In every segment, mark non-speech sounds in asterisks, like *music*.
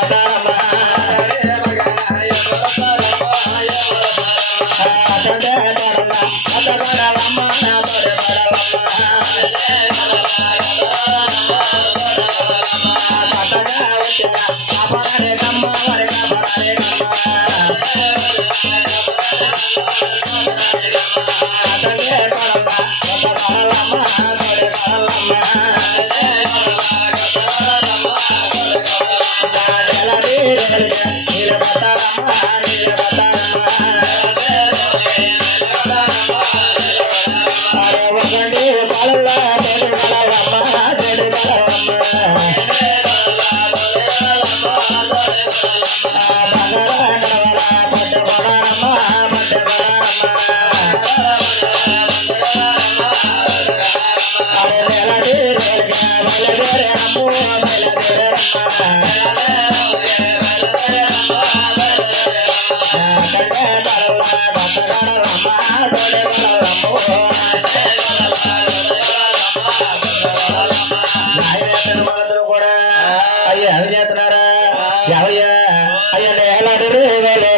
కూడా ఎవయ్యా అయ్యా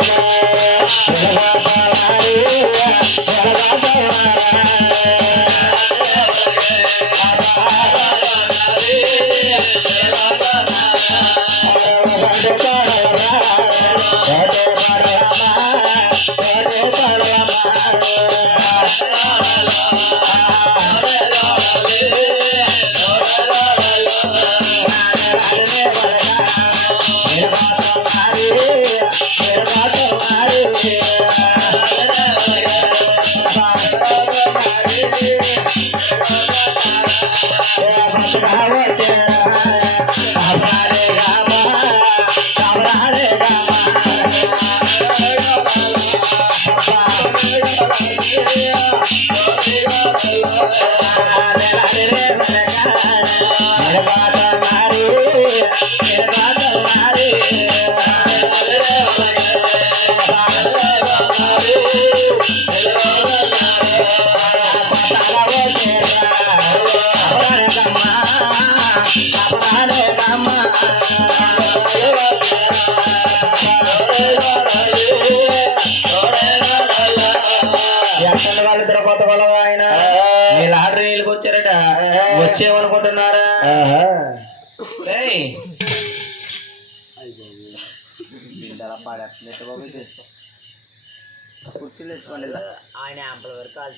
కుర్చీలు తెచ్చుకోండి ఇలా. ఆయన యాంపల వరకు కాల్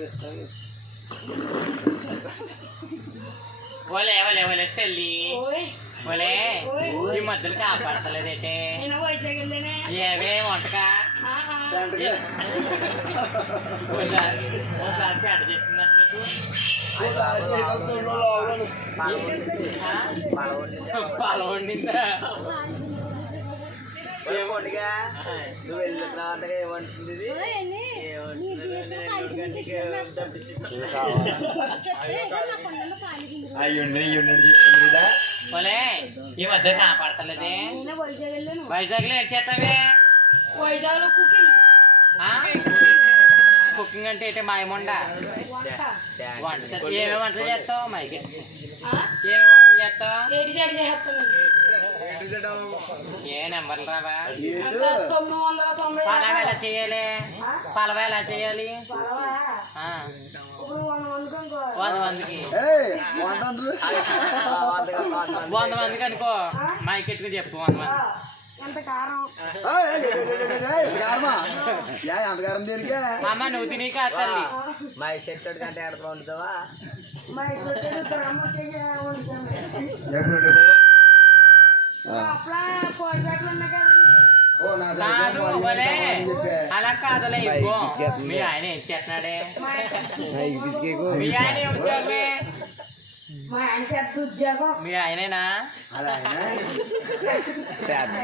చేద్దామనేది పోనీగా. ఒలే ఒలే ఒలే చెల్లి ఒలే ఈ మధ్యలో కాపాడతలేదేంటే. ఏవే వంటకా? ఒకసారి చేస్తున్నారు మీకు. ఆ? పాల వండిందా ఏమంటగా నువ్వు వెళ్ళిన ఏమంటుంది ఒలే ఈ మధ్య కాపాడతలేదే. వైజాగ్లో ఏం చేస్తావే? వైజాగ్లో కుకింగ్? కుకింగ్ అంటే ఏంటి? మాయమండ వంట. ఏమేమి వంటలు చేస్తావు? మైకి? ఏమేమి వంటలు చేస్తావు? ఏ నెంబర్లు రావా? పలావ ఎలా చేయాలి? పలావ ఎలా చేయాలి? పలవా? ఆ, ఇప్పుడు వంద మందికి. అనుకో. వంద మందికి. అనుకో. మైక్ ఎట్టుకుని చెప్పు వంద మంది దేనికే? అమ్మ నువ్వు తిని తల్లి. మా కంటే ఎక్కడ వండుతావా అలా కాదులే మీ ఆయన ఏం చేస్తున్నాడే మీ ఆయన మా ఆయన పెద్ద ఉద్యోగం మీ ఆయనేనా అలా ఆయన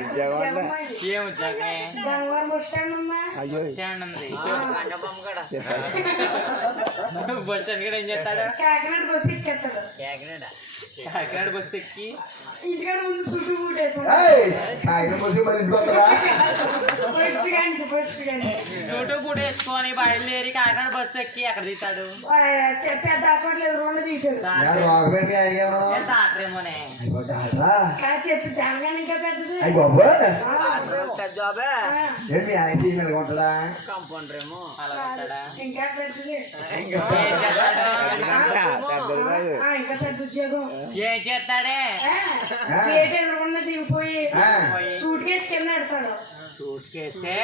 ఉద్యోగం మాది. ఏం ఉద్యోగమే గంగవరం బస్ స్టాండ్ ఉందా స్టాండ్ ఉంది కండపమ్మ కూడా బస్ స్టాండ్ కూడా ఏం చేస్తాడు కాకినాడ బస్సు ఎక్కేస్తాడు కాకినాడ కాకినాడ బస్సు ఎక్కి ఇంటికాడ ముందు చుట్టూ బూటేసుకుంటాడు ఏయ్, కాగితం పోసి మరి ఇంటికి వస్తారా ఫస్ట్ గంట ఫస్ట్ గంట చోటు కూడా వేసుకొని బయలుదేరి కాకినాడ బస్సు ఎక్కి ఎక్కడ తీస్తాడు ఆ, చె- పెద్ద హాస్పిటల్ తీసాడు నేను మీ ఆయన ఉంటాడా? కంపౌండర్ ఏమో అలా ఉంటాడా? ఇంకా పెద్ద ఉద్యోగం. ఏం చేస్తాడే? దిగిపోయి సూట్ కేసు కింద పెడతాడు సూట్ కేస్తే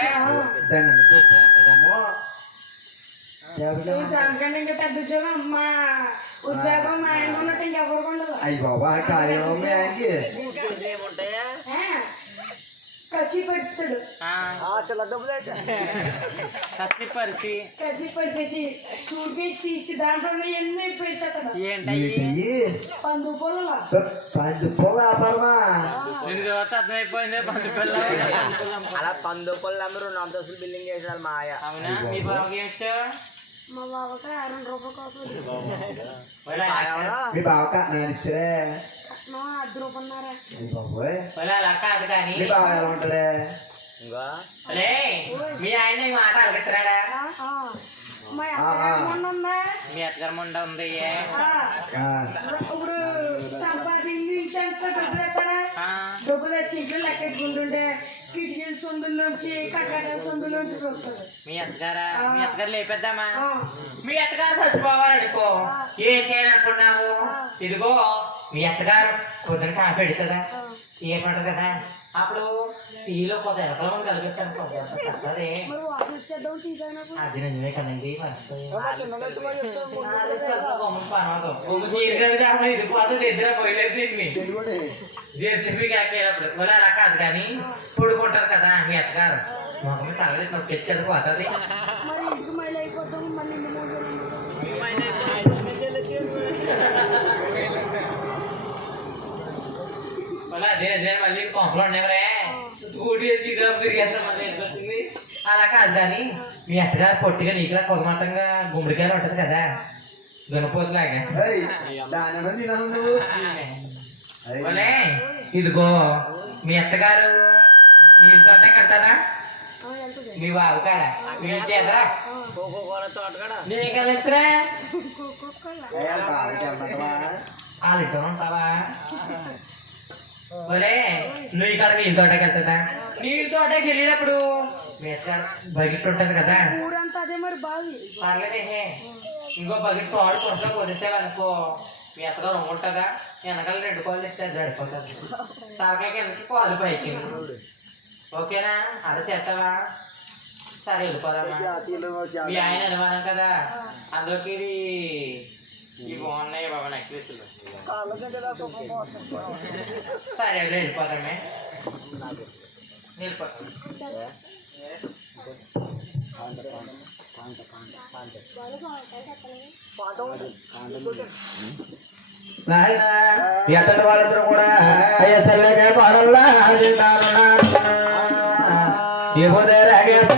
అయ్యి బాబు ఖాళీగా మీ ఆయనకి. ఖర్చు పెడతాడు కత్తి పరిచి ఖర్చు పెట్టేసి సూట్ కేసు తీసి దాంట్లో ఎన్ని ఏంటి పందు పొలలో? పంది పొల వ్యాపారమా? అర్థమైపోయింది? *laughs* అలా పందు అమ్మి రెండు అంతస్తులు బిల్డింగ్ చేసినారు మా ఆయ అవునా? మీ బాబుకి ఏమొచ్చు మా బావకి రెండు రూపాయల కోసం *laughs* మీ బావ? కట్నాలు ఇచ్చారే? మా అర్ధ రూపాయన్నారా బాబోయ్. కాదు కానీ. మీ బావ ఎలా ఉంటాడే? మీ ఆయన మాట అలగెత్తరాడా మా అమ్మ ఉందా? మీ అత్తగారు ముండ ఉంది ఏ? ఆ, ఆ, ఇప్పుడు సంపాదించేంత డబ్బులు వచ్చి ఇంట్లో లెక్కెట్టుకుంటుంటే కిటికీల సొందుల నుంచి కక్కడాల సొందుల నుంచి చూస్తుంది మీ అత్తగారా? మీ అత్తగారు లేపేద్దామా? మీ అత్తగారు చచ్చిపోవాలనుకో ఏం చేయాలనుకున్నావు ఇదిగో మీ అత్తగారు పొద్దున కాఫీ పెడుతుందా ఏమంటది కదా? అప్పుడు టీలో కొంత ఎలకల మంది కలిపిస్తాను కొంత సత్తది మరి వాసన వచ్చేద్దాం తీసానప్పుడు అది నిజమే కదండి మర్చిపోయి ఇది పోతుంది ఎదుర పోయలేదు దీన్ని తెలుగుడి. జేసీబీ కాకేటప్పుడు మరి అలా కాదు కానీ పడుకుంటారు కదా మీ అత్తగారు మొహం తలది నొక్కేసి కదా పోతుంది మరి ఇంటికి మళ్ళీ అయిపోతాం మళ్ళీ ఇంటి ముందు మళ్ళీ కొంపలు ఉండేవరే స్కూటీ ఇదిరా తిరిగేస్తాం మళ్ళీ అలా కాదు కానీ మీ అత్తగారు పొట్టిగా నీకులా కొలమాటంగా గుమ్మడికాయలు ఉంటది కదా. దునపోతులాగా ఇదిగో మీ అత్తగారు నీతోటే కడతారా మీ బాబు కాడ మీ ఇంటి ఎదరా? Coca Cola తోటకాడ. నీకే తెలుసురా? ఏయ్, వాళ్ళ బావకి వెళ్ళమంటావా? వాళ్ళతో ఉంటావా? ఒరే నువ్వు ఇక్కడ నీళ్ళ తోటకి వెళ్తుందా నీళ్ళ తోటకి వెళ్ళినప్పుడు బకెట్ ఉంటుంది కదా. ఊరంతా అదే మరి బావి. పర్లేదే ఇంకో బకెట్ తోడు కొంచెం కొద్దిసేవనుకో మీ అత్తగారు ఉంటుందా వెనకాల రెండు కాళ్ళు ఇస్తే జడిపోతుంది తలకాయ కిందకి కాలు పైకి. ఓకేనా? అలా చేస్తావా? సరే వెళ్ళిపోదామా? జాతీయులు. మీ ఆయన అనుమానం కదా. అందులోకి ఇది ఇవి బాగున్నాయి బాబా నెక్లెస్లు. సరే అదే వెళ్ళిపోదామే. వెళ్ళిపోతాం ఎత్తటి వాళ్ళిద్దరు కూడా అయ్య పాడల్లా. ఇవ్వదే రాగేశ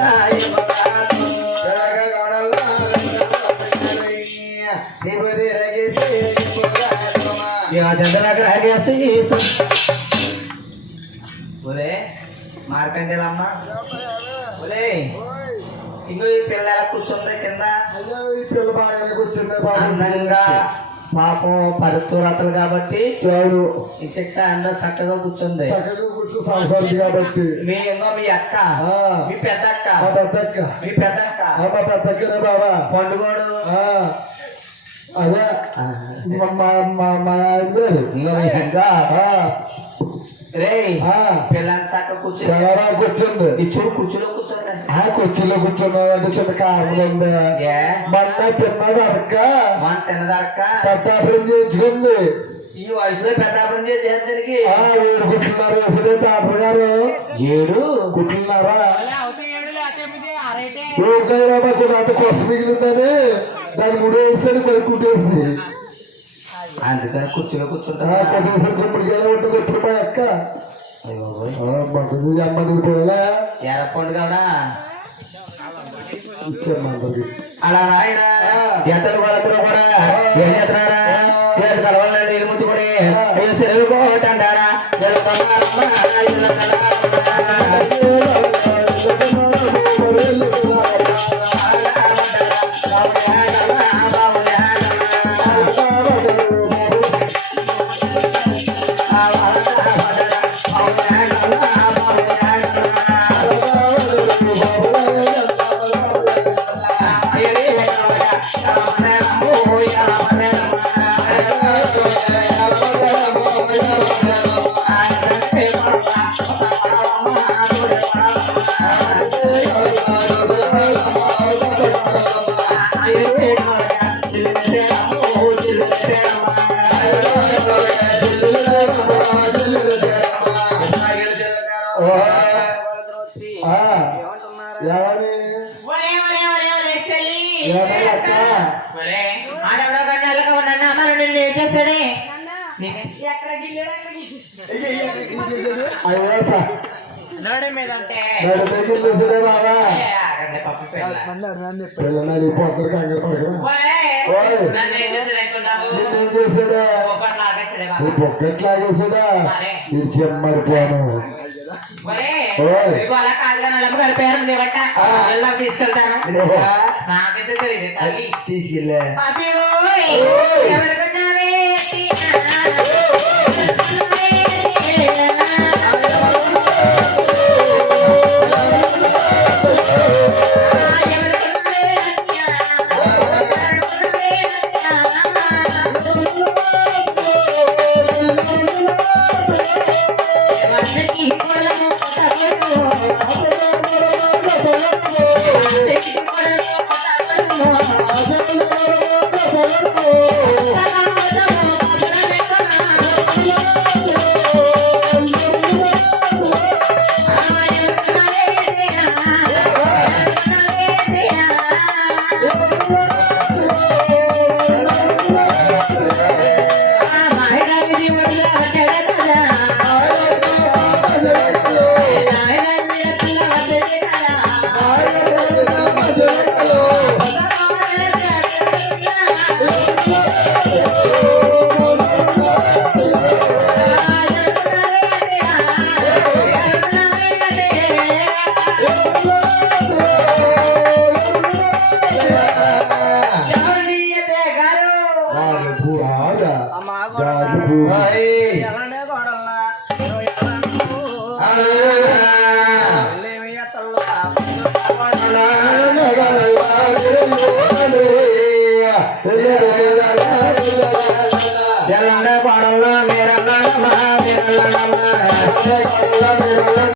నిబురాజమా. చంద్రనగ రాగేసి ఒరే మార్కండేలమ్మ. ఒరే ఓయ్, ఇంకో ఈ పిల్ల ఎలా కూర్చుంది కింద. ఈ పిల్ల బాగానే కూర్చుంది అందంగా పాపం పరుతురతలు కాబట్టి చాలు ఈ చెక్క అందరు చక్కగా కూర్చుంది. చక్కగా కూర్చు సంసారం కాబట్టి. మీ ఇంకో మీ అక్క. మీ పెద్ద అక్క మా పెద్దక్క. మీ పెద్ద అక్క ఆ, మా పెద్దక్కనే బాబా పండుగోడు. అదే కూర్చుంది కూర్చుంది కూర్చులో కూర్చుంది ఆ కుర్చీలో కూర్చున్నాడంటే చిన్న కారణం ఉంది మొన్న తిన్నది అరక మన తిన్నదక్క పెద్దాపురం చేయించుకుంది ఈ వయసులో పెద్దాపురం చేసి దీనికి ఆ ఏడు కుట్లున్నారు వేసుడే డాక్టర్ గారు ఏడు కుట్లున్నారా అంత కొస మిగిలిందని దాన్ని ముడేసాడు మరి కుట్టేసి అందుకని కుర్చీలో కూర్చుంటా. పొద్దుసరి గుమ్మడికి ఎలా ఉంటుంది ఎప్పుడు మా అక్క? మంది అమ్మడి పిల్ల ఎర్ర పండు కావడా ఇచ్చాను అందరికి అలా రాయడా ఎంతలు వాళ్ళతో కూడా? ఏం చేస్తున్నారా? ఏది నీళ్ళు నోడి మీద పిల్ల. పిల్లలు వెళ్ళిపోతారు కంగారు పడకరా. నన్ను. పొక్కట్ ఇది చెమ్మరిపోను ఒరే, ఓయ్. తెలంగాణ పాడంలో మీరన్నా మీరన్నా